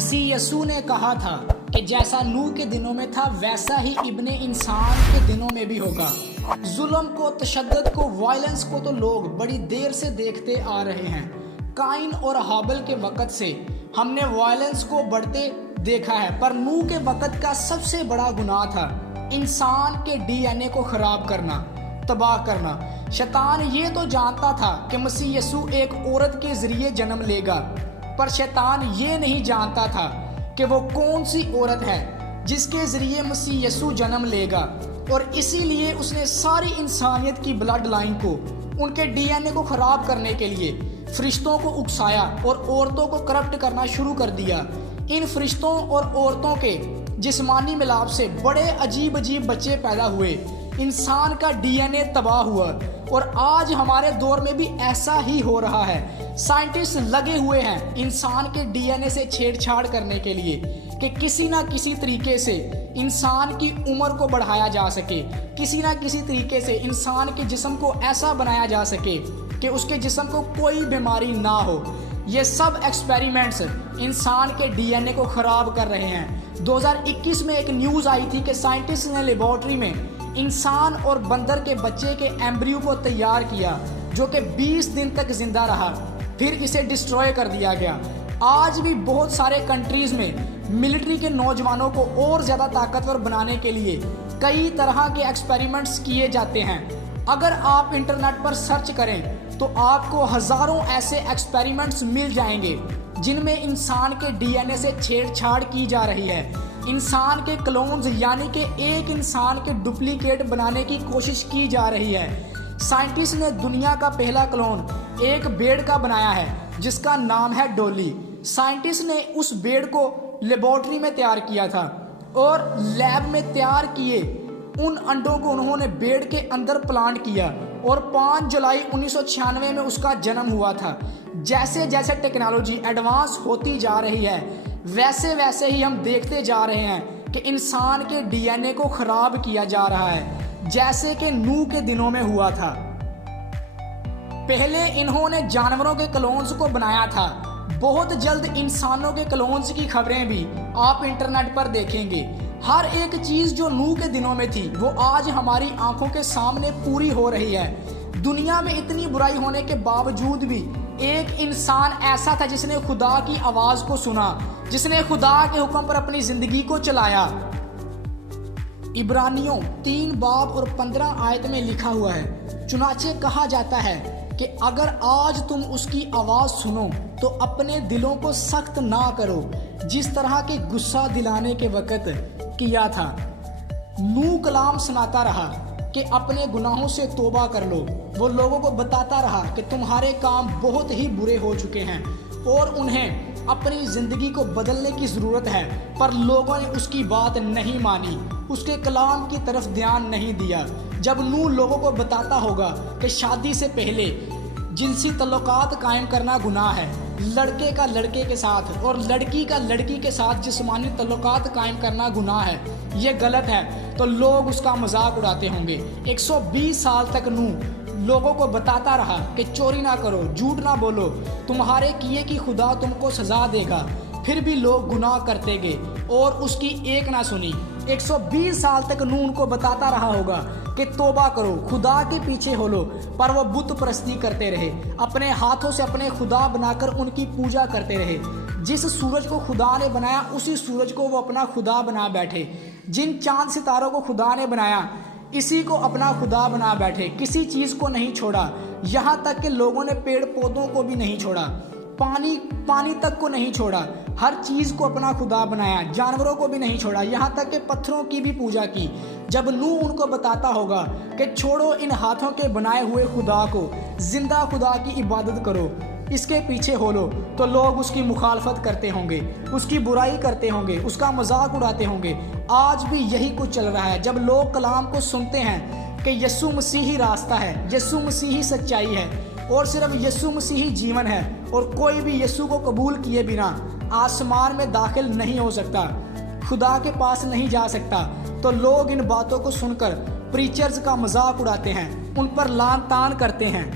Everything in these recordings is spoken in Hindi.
मसीह यसू ने कहा था कि जैसा नूह के दिनों में था वैसा ही इब्ने इंसान के दिनों में भी होगा। जुल्म को, तशद्दुद को, वायलेंस को तो लोग बड़ी देर से देखते आ रहे हैं। काइन और हाबिल के वक़्त से हमने वायलेंस को बढ़ते देखा है, पर नूह के वक़्त का सबसे बड़ा गुनाह था इंसान के डीएनए को खराब करना, तबाह करना। शैतान ये तो जानता था कि मसीह यसू एक औरत के जरिए जन्म लेगा, पर शैतान ये नहीं जानता था कि वो कौन सी औरत है जिसके जरिए मसीह यसू जन्म लेगा। और इसीलिए उसने सारी इंसानियत की ब्लड लाइन को, उनके डीएनए को खराब करने के लिए फरिश्तों को उकसाया और औरतों को करप्ट करना शुरू कर दिया। इन फरिश्तों और औरतों के जिस्मानी मिलाप से बड़े अजीब अजीब बच्चे पैदा हुए, इंसान का डीएनए तबाह हुआ। और आज हमारे दौर में भी ऐसा ही हो रहा है। साइंटिस्ट लगे हुए हैं इंसान के डीएनए से छेड़छाड़ करने के लिए कि किसी ना किसी तरीके से इंसान की उम्र को बढ़ाया जा सके, किसी ना किसी तरीके से इंसान के जिस्म को ऐसा बनाया जा सके कि उसके जिस्म को कोई बीमारी ना हो। ये सब एक्सपेरिमेंट्स इंसान के डीएनए को खराब कर रहे हैं। 2021 में एक न्यूज़ आई थी कि साइंटिस्ट ने लेबोरेटरी में इंसान और बंदर के बच्चे के एम्ब्रियो को तैयार किया, जो कि 20 दिन तक जिंदा रहा, फिर इसे डिस्ट्रॉय कर दिया गया। आज भी बहुत सारे कंट्रीज़ में मिलिट्री के नौजवानों को और ज़्यादा ताकतवर बनाने के लिए कई तरह के एक्सपेरिमेंट्स किए जाते हैं। अगर आप इंटरनेट पर सर्च करें तो आपको हज़ारों ऐसे एक्सपेरिमेंट्स मिल जाएंगे जिनमें इंसान के डीएनए से छेड़छाड़ की जा रही है। इंसान के क्लोन्स यानी कि एक इंसान के डुप्लीकेट बनाने की कोशिश की जा रही है। साइंटिस्ट ने दुनिया का पहला क्लोन एक भेड़ का बनाया है जिसका नाम है डॉली। साइंटिस्ट ने उस भेड़ को लेबोरेटरी में तैयार किया था और लैब में तैयार किए उन अंडों को उन्होंने भेड़ के अंदर प्लांट किया और 5 जुलाई 1996 में उसका जन्म हुआ था। जैसे जैसे टेक्नोलॉजी एडवांस होती जा रही है वैसे वैसे ही हम देखते जा रहे हैं कि इंसान के डीएनए को खराब किया जा रहा है, जैसे कि नूह के दिनों में हुआ था। पहले इन्होंने जानवरों के क्लोन्स को बनाया था, बहुत जल्द इंसानों के क्लोन्स की खबरें भी आप इंटरनेट पर देखेंगे। हर एक चीज जो नूह के दिनों में थी वो आज हमारी आंखों के सामने पूरी हो रही है। दुनिया में इतनी बुराई होने के बावजूद भी एक इंसान ऐसा था जिसने खुदा की आवाज को सुना, जिसने खुदा के हुक्म पर अपनी जिंदगी को चलाया। इब्रानियों 3 बाब और 15 आयत में लिखा हुआ है, चुनाचे कहा जाता है कि अगर आज तुम उसकी आवाज सुनो तो अपने दिलों को सख्त ना करो, जिस तरह के गुस्सा दिलाने के वक़्त किया था। नूह कलाम सुनाता रहा कि अपने गुनाहों से तौबा कर लो। वो लोगों को बताता रहा कि तुम्हारे काम बहुत ही बुरे हो चुके हैं और उन्हें अपनी ज़िंदगी को बदलने की ज़रूरत है, पर लोगों ने उसकी बात नहीं मानी, उसके कलाम की तरफ ध्यान नहीं दिया। जब नूह लोगों को बताता होगा कि शादी से पहले जिनसी तल्लुकात कायम करना गुनाह है, लड़के का लड़के के साथ और लड़की का लड़की के साथ जिस्मानी तल्लुकात कायम करना गुनाह है, ये गलत है, तो लोग उसका मजाक उड़ाते होंगे। 120 साल तक नूह लोगों को बताता रहा कि चोरी ना करो, झूठ ना बोलो, तुम्हारे किए की खुदा तुमको सजा देगा, फिर भी लोग गुनाह करते गए और उसकी एक ना सुनी। 120 साल तक नूह उनको बताता रहा होगा कि तौबा करो, खुदा के पीछे हो लो, पर वो बुत परस्ती करते रहे, अपने हाथों से अपने खुदा बनाकर उनकी पूजा करते रहे। जिस सूरज को खुदा ने बनाया उसी सूरज को वो अपना खुदा बना बैठे, जिन चांद सितारों को खुदा ने बनाया इसी को अपना खुदा बना बैठे, किसी चीज़ को नहीं छोड़ा, यहाँ तक कि लोगों ने पेड़ पौधों को भी नहीं छोड़ा, पानी तक को नहीं छोड़ा, हर चीज़ को अपना खुदा बनाया, जानवरों को भी नहीं छोड़ा, यहाँ तक कि पत्थरों की भी पूजा की। जब नूह उनको बताता होगा कि छोड़ो इन हाथों के बनाए हुए खुदा को, जिंदा खुदा की इबादत करो, इसके पीछे हो लो, तो लोग उसकी मुखालफत करते होंगे, उसकी बुराई करते होंगे, उसका मजाक उड़ाते होंगे। आज भी यही कुछ चल रहा है। जब लोग कलाम को सुनते हैं कि यीशु मसीह ही रास्ता है, यीशु मसीह ही सच्चाई है और सिर्फ यीशु मसीह ही जीवन है और कोई भी यीशु को कबूल किए बिना आसमान में दाखिल नहीं हो सकता, खुदा के पास नहीं जा सकता, तो लोग इन बातों को सुनकर प्रीचर्स का मजाक उड़ाते हैं, उन पर लान तान करते हैं।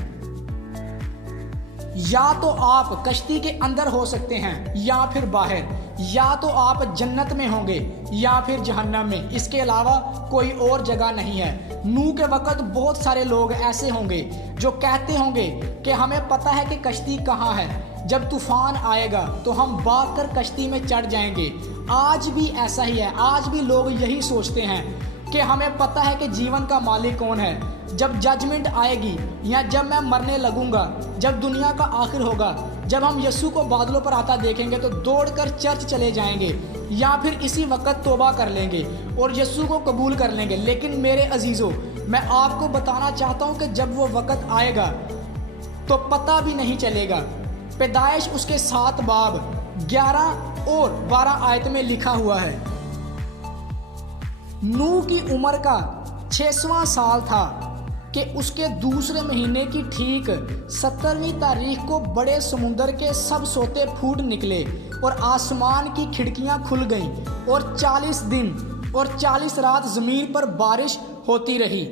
या तो आप कश्ती के अंदर हो सकते हैं या फिर बाहर, या तो आप जन्नत में होंगे या फिर जहन्नम में, इसके अलावा कोई और जगह नहीं है। नूह के वक्त बहुत सारे लोग ऐसे होंगे जो कहते होंगे कि हमें पता है कि कश्ती कहाँ है, जब तूफान आएगा तो हम भाग कर कश्ती में चढ़ जाएंगे। आज भी ऐसा ही है, आज भी लोग यही सोचते हैं कि हमें पता है कि जीवन का मालिक कौन है। जब जजमेंट आएगी या जब मैं मरने लगूंगा, जब दुनिया का आखिर होगा, जब हम यीशु को बादलों पर आता देखेंगे तो दौड़कर चर्च चले जाएंगे या फिर इसी वक्त तौबा कर लेंगे और यीशु को कबूल कर लेंगे। लेकिन मेरे अजीजों, मैं आपको बताना चाहता हूं कि जब वो वक्त आएगा तो पता भी नहीं चलेगा। पैदाइश उसके 7 बाब 11 और 12 आयत में लिखा हुआ है, नूह की उम्र का 6वां साल था कि उसके दूसरे महीने की ठीक 17वीं तारीख को बड़े समुद्र के सब सोते फूट निकले और आसमान की खिड़कियां खुल गईं और 40 दिन और 40 रात जमीन पर बारिश होती रही।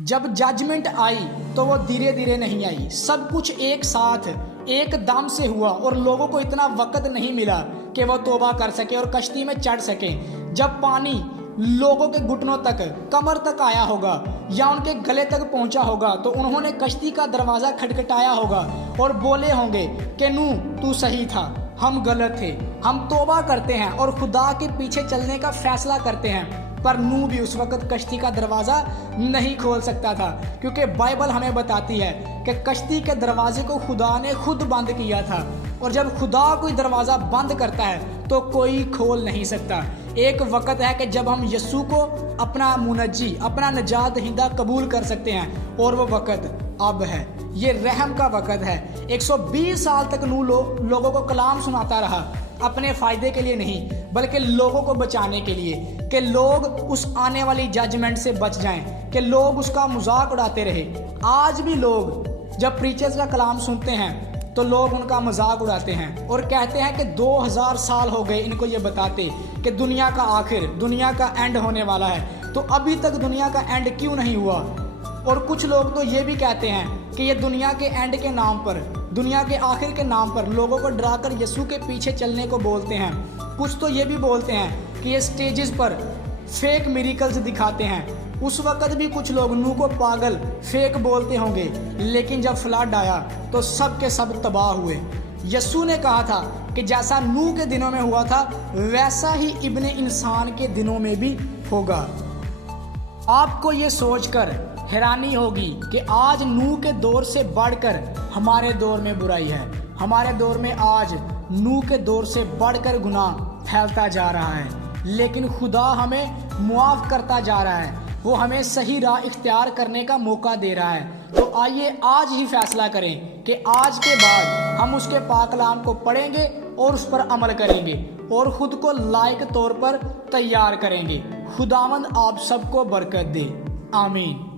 जब जजमेंट आई तो वो धीरे धीरे नहीं आई, सब कुछ एक साथ एकदम से हुआ और लोगों को इतना वक्त नहीं मिला कि वो तौबा कर सके और कश्ती में चढ़ सके। जब पानी लोगों के घुटनों तक, कमर तक आया होगा या उनके गले तक पहुंचा होगा तो उन्होंने कश्ती का दरवाज़ा खटखटाया होगा और बोले होंगे कि नूह तू सही था, हम गलत थे, हम तौबा करते हैं और खुदा के पीछे चलने का फैसला करते हैं। पर नूह भी उस वक्त कश्ती का दरवाज़ा नहीं खोल सकता था, क्योंकि बाइबल हमें बताती है कि कश्ती के दरवाजे को खुदा ने खुद बंद किया था और जब खुदा कोई दरवाज़ा बंद करता है तो कोई खोल नहीं सकता। एक वक्त है कि जब हम यीशु को अपना मुनज्जी, अपना नजात दहिंदा कबूल कर सकते हैं और वो वक्त अब है। ये रहम का वक्त है। 120 साल तक नूह लोगों को कलाम सुनाता रहा, अपने फ़ायदे के लिए नहीं बल्कि लोगों को बचाने के लिए, कि लोग उस आने वाली जजमेंट से बच जाएं, कि लोग उसका मजाक उड़ाते रहे। आज भी लोग जब प्रीचर्स का कलाम सुनते हैं तो लोग उनका मजाक उड़ाते हैं और कहते हैं कि 2000 साल हो गए इनको ये बताते कि दुनिया का आखिर, दुनिया का एंड होने वाला है, तो अभी तक दुनिया का एंड क्यों नहीं हुआ। और कुछ लोग तो ये भी कहते हैं कि ये दुनिया के एंड के नाम पर, दुनिया के आखिर के नाम पर लोगों को डराकर यीशु के पीछे चलने को बोलते हैं। कुछ तो ये भी बोलते हैं कि ये स्टेजेस पर फेक मिरेकल्स दिखाते हैं। उस वक्त भी कुछ लोग नूह को पागल, फेक बोलते होंगे, लेकिन जब फ्लड आया तो सब के सब तबाह हुए। यीशु ने कहा था कि जैसा नूह के दिनों में हुआ था वैसा ही इब्ने इंसान के दिनों में भी होगा। आपको ये सोचकर हैरानी होगी कि आज नूह के दौर से बढ़कर हमारे दौर में बुराई है। हमारे दौर में आज नूह के दौर से बढ़कर गुनाह फैलता जा रहा है, लेकिन खुदा हमें मुआफ करता जा रहा है। वो हमें सही राह इख्तियार करने का मौका दे रहा है। तो आइए आज ही फैसला करें कि आज के बाद हम उसके पाक कलाम को पढ़ेंगे और उस पर अमल करेंगे और ख़ुद को लायक तौर पर तैयार करेंगे। खुदावंद आप सबको बरकत दे। आमीन।